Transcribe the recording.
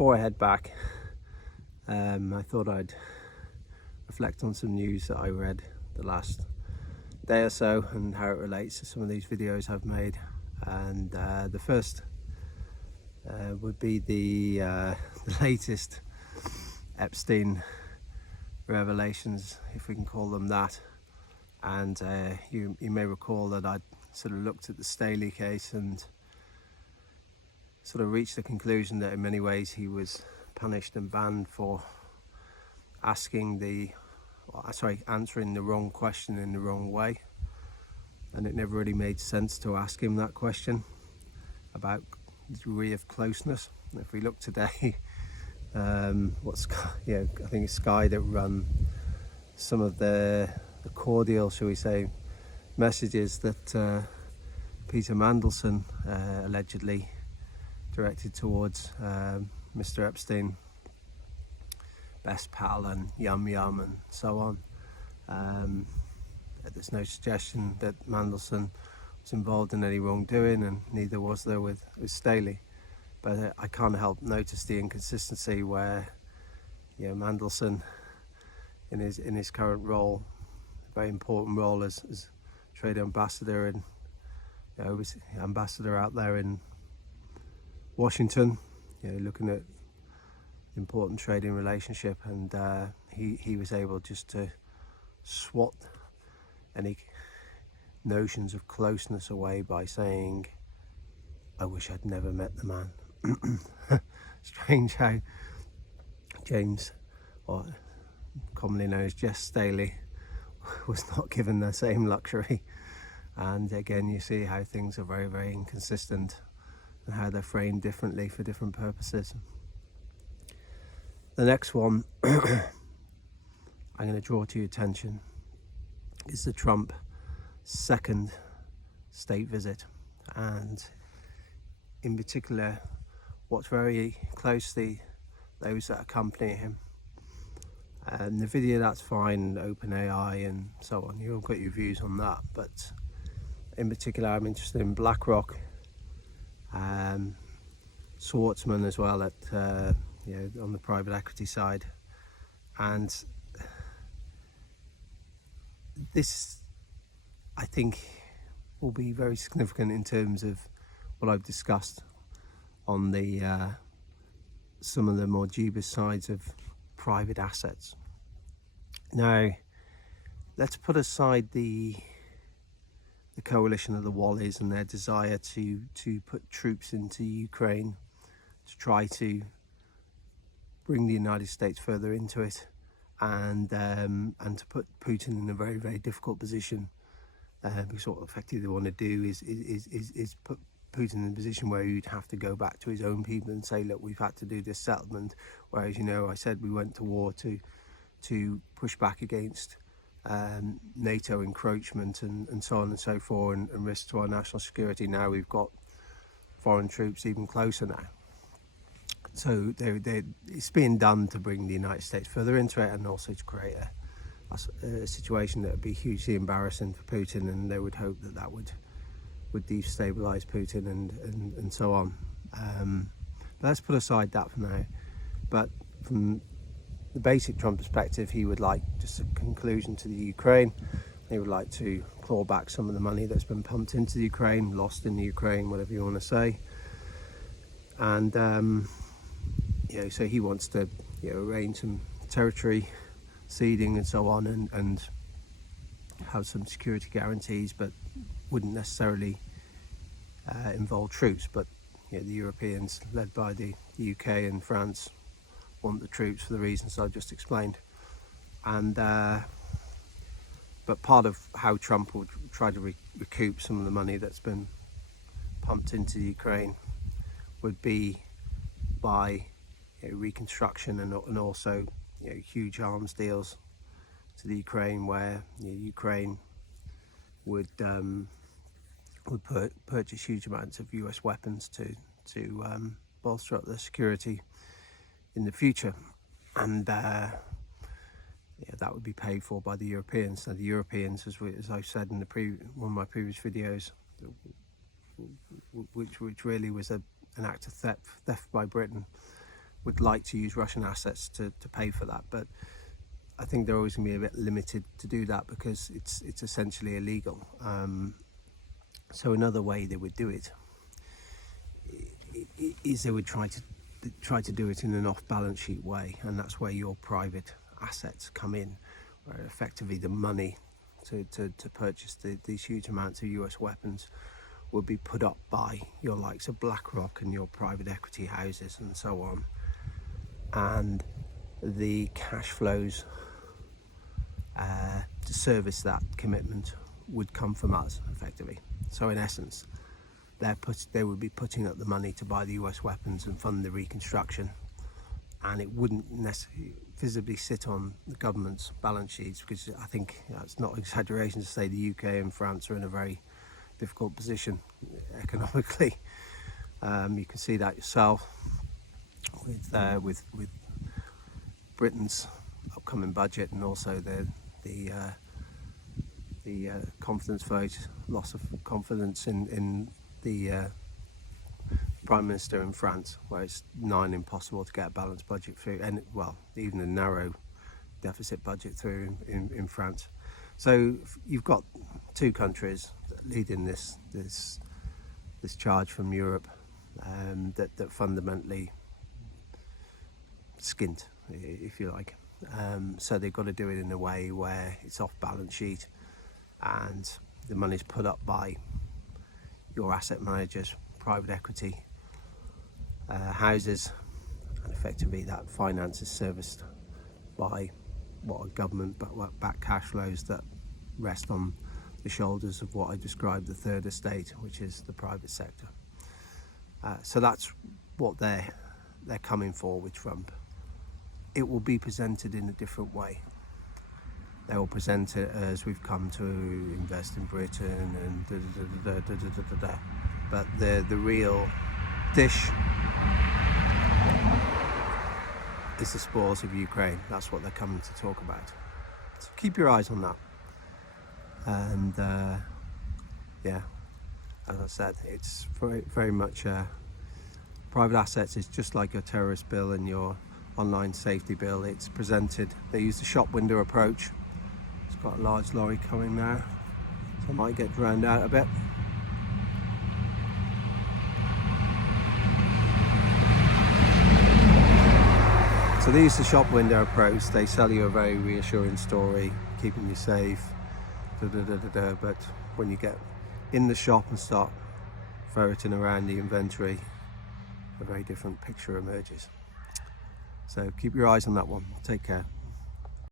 before I head back, I thought I'd reflect on some news that I read the last day or so and how it relates to some of these videos I've made. And the first would be the latest Epstein revelations, if we can call them that. And you may recall that I'd sort of looked at the Staley case and sort of reached the conclusion that in many ways he was punished and banned for answering the wrong question in the wrong way, and it never really made sense to ask him that question about the degree of closeness. If we look today, I think it's Sky that run some of the cordial, shall we say, messages that Peter Mandelson allegedly directed towards Mr. Epstein, best pal and yum yum and so on. There's no suggestion that Mandelson was involved in any wrongdoing, and neither was there with Staley. But I can't help notice the inconsistency where Mandelson, in his current role, very important role as trade ambassador and ambassador out there in Washington, looking at important trading relationship, and he was able just to swat any notions of closeness away by saying, "I wish I'd never met the man." Strange how James, or commonly known as Jess Staley, was not given the same luxury. And again, you see how things are very, very inconsistent and how they're framed differently for different purposes. The next one I'm going to draw to your attention is the Trump second state visit, and in particular what's very closely those that accompany him. The video, that's fine, OpenAI and so on, you've got your views on that, but in particular I'm interested in BlackRock, Schwartzman as well at on the private equity side. And this, I think, will be very significant in terms of what I've discussed on the some of the more dubious sides of private assets. Now, let's put aside the coalition of the Wallies and their desire to put troops into Ukraine to try to bring the United States further into it, and to put Putin in a very, very difficult position, because what effectively they want to do is put Putin in a position where he'd have to go back to his own people and say, look, we've had to do this settlement, whereas I said we went to war to push back against NATO encroachment and so on and so forth, and risk to our national security. Now we've got foreign troops even closer now. So it's being done to bring the United States further into it, and also to create a situation that would be hugely embarrassing for Putin, and they would hope that would destabilise Putin and so on. But let's put aside that for now. But from the basic Trump perspective, he would like just a conclusion to the Ukraine. He would like to claw back some of the money that's been pumped into the Ukraine, lost in the Ukraine, whatever you want to say. And so he wants to arrange some territory ceding and so on, and have some security guarantees, but wouldn't necessarily involve troops. But the Europeans, led by the UK and France, want the troops for the reasons I've just explained. And but part of how Trump will try to recoup some of the money that's been pumped into the Ukraine would be by reconstruction and also huge arms deals to the Ukraine, where Ukraine would purchase huge amounts of US weapons to bolster up their security in the future, and that would be paid for by the Europeans. So the Europeans, as I've said in one of my previous videos, which really was an act of theft by Britain, would like to use Russian assets to pay for that, but I think they're always going to be a bit limited to do that because it's essentially illegal. So another way they would do it is they would try to do it in an off-balance sheet way, and that's where your private assets come in, where effectively the money to purchase these huge amounts of US weapons would be put up by your likes of BlackRock and your private equity houses and so on, and the cash flows to service that commitment would come from us effectively. So in essence, they would be putting up the money to buy the US weapons and fund the reconstruction, and it wouldn't necessarily visibly sit on the government's balance sheets, because I think it's not exaggeration to say the UK and France are in a very difficult position economically. You can see that yourself with Britain's upcoming budget, and also the confidence vote, loss of confidence in the Prime Minister in France, where it's nigh impossible to get a balanced budget through, and well, even a narrow deficit budget through in France. So you've got two countries leading this charge from Europe that fundamentally skint, if you like. So they've got to do it in a way where it's off balance sheet and the money's put up by your asset managers, private equity houses, and effectively that finance is serviced by what are government-backed cash flows that rest on the shoulders of what I described the third estate, which is the private sector. So that's what they're coming for with Trump. It will be presented in a different way. They will present it as we've come to invest in Britain and but the real dish is the spoils of Ukraine. That's what they're coming to talk about. So keep your eyes on that. And yeah, as I said, it's very, very much private assets is just like your terrorist bill and your online safety bill. It's presented, they use the shop window approach. It's got a large lorry coming now, so I might get drowned out a bit. So they use the shop window approach. They sell you a very reassuring story, keeping you safe, but when you get in the shop and start ferreting around the inventory, a very different picture emerges. So keep your eyes on that one. Take care.